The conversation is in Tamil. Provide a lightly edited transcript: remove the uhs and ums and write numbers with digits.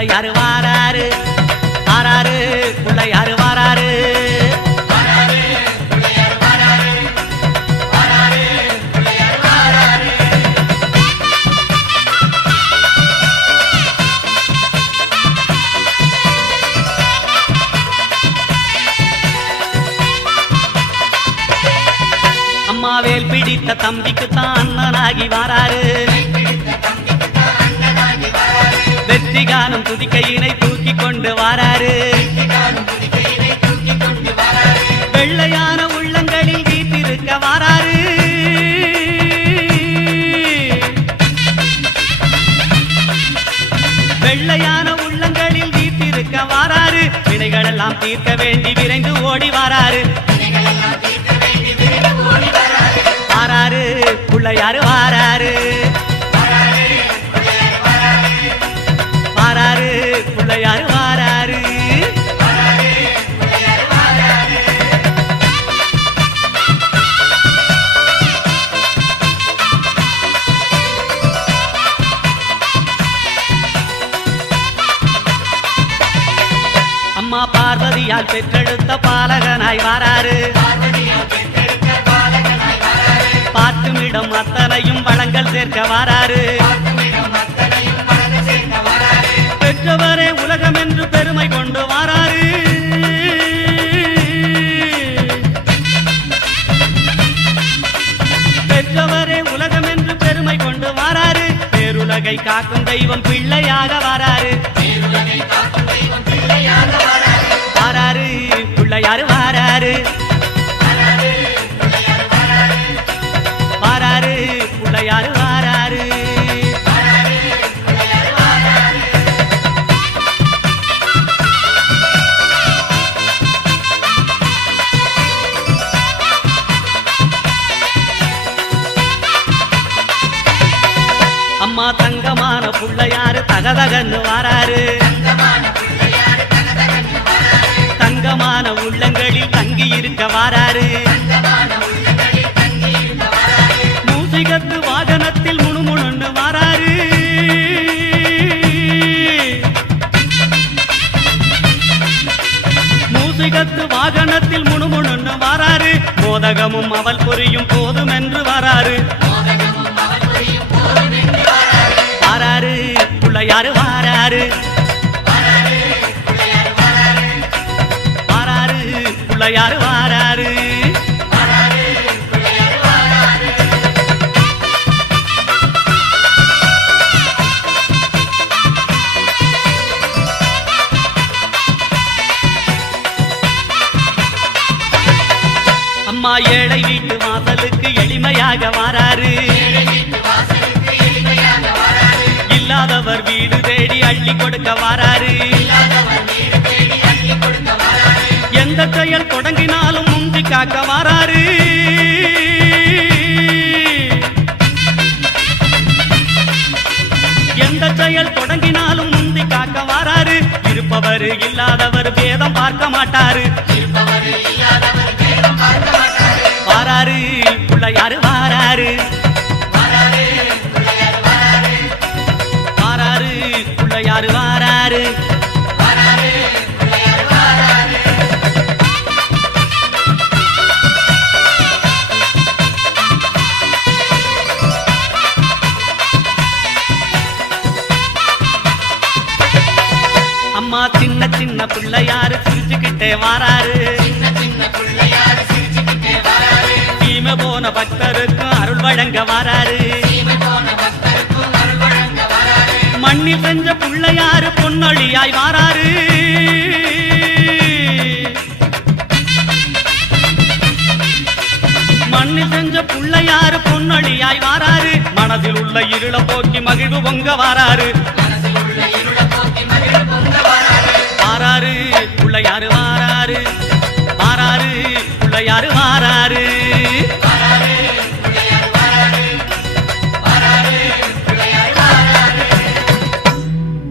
பிள்ளையாரு வாராரு வாராரு பிள்ளையாரு வாராரு அம்மாவேல் பிடித்த தம்பிக்குத்தான் அண்ணனாகி வாராரு வெற்றி காணும் துதிக்கையினை தூக்கி கொண்டு வாராரு வெள்ளையான உள்ளங்களில் வீட்டிருக்க வாராரு வெள்ளையான உள்ளங்களில் வீட்டிருக்க வாராரு வினைகளெல்லாம் தீர்க்க வேண்டி விரைந்து ஓடி வாராரு வாராரு பிள்ளையாரு வாராரு வாராரு பிள்ளையாரு வாராரு அம்மா பார்வதியால் பெற்றெடுத்த பாலகனாய் வாராரு பாட்டுமிடம் அத்தனையும் வளங்கள் சேர்க்க வாராரு பெற்றவரே உலகம் என்று பெருமை கொண்டு வாராரு பெற்றவரே உலகம் என்று பெருமை கொண்டு வாராரு பேருலகை காக்கும் தெய்வம் பிள்ளையாக வாராரு வாராரு பிள்ளையாரு வாராரு வாராரு பிள்ளையாரு வாராரு அம்மா தங்கமான பிள்ளையாரு தகதகன்னு வாராரு தங்கமான உள்ளங்களில் தங்கி இருக்க வாராரு மூசிகத்து வாகனத்தில் முணுமுணுன்னு வாராரு மூசிகத்து வாகனத்தில் முணுமுணுன்னு வாராரு மோதகமும் அவள் புரியும் போதும் என்று வாராரு வாராரு பிள்ளையாரு வாராரு வாராரு பிள்ளையாரு வாராரு அம்மா ஏழை வீட்டு வாசலுக்கு எளிமையாக வாராரு இல்லாதவர் வீடு தேடி அள்ளி கொடுக்க வாராரு எந்த செயல் தொடங்கினாலும் முந்தி காக்க வாராரு எந்த செயல் தொடங்கினாலும் முந்தி காக்க வாராரு இருப்பவர் இல்லாதவர் பேதம் பார்க்க மாட்டாரு வாராரு பிள்ளையாரு வாராரு வாராரு பிள்ளையாரு வாராரு அம்மா சின்ன சின்ன பிள்ளையாரு சிரிச்சுக்கிட்டே வாராரு தீமை போன பக்தருக்கும் அருள் வழங்க வாராரு மண்ணில் செஞ்ச பிள்ளையாரு பொன்னொழியாய் வாராரு மண்ணில் செஞ்ச பிள்ளையாரு பொன்னொழியாய் வாராரு மனதில் உள்ள இருள போக்கி மகிழ்வு பொங்க வாராரு வாராரு பிள்ளையாரு வாராரு வாராரு பிள்ளையாரு வாராரு